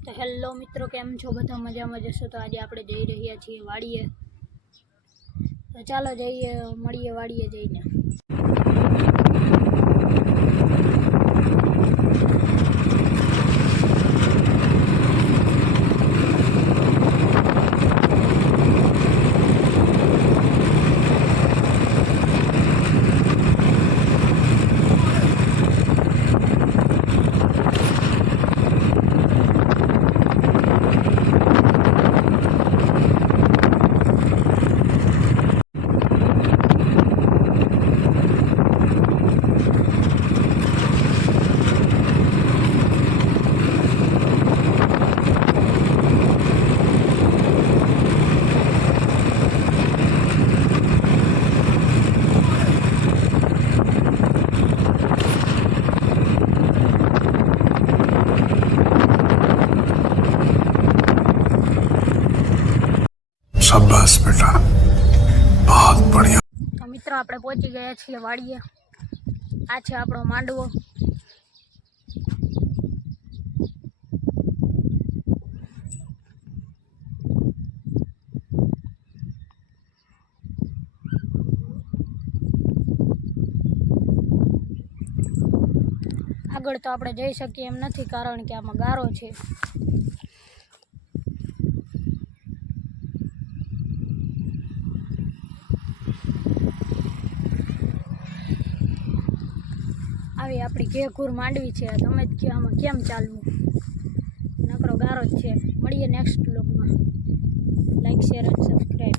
तो हेलो मित्रों, केम छो बधा मजा में जशो। तो आज आप जई रह्या छीए वाड़ीए। तो चलो जाइए, मळीए वाड़ीए जईने। शाबाश बेटा, बहुत बढ़िया। तो मित्रों આપણે પહોંચી ગયા છીએ વાડીએ। આ છે આપણો માંડવો। આગળ તો આપણે જઈ શકીએ એમ નથી, કારણ કે આમાં ગારો છે। આવી આપણી ઘેઘૂર માંડવી છે। તમે જ કહો આમાં કેમ ચાલવું, નકરો ગારો જ છે। મળીએ નેક્સ્ટ વ્લોગમાં। લાઈક, શેર અને સબસ્ક્રાઈબ।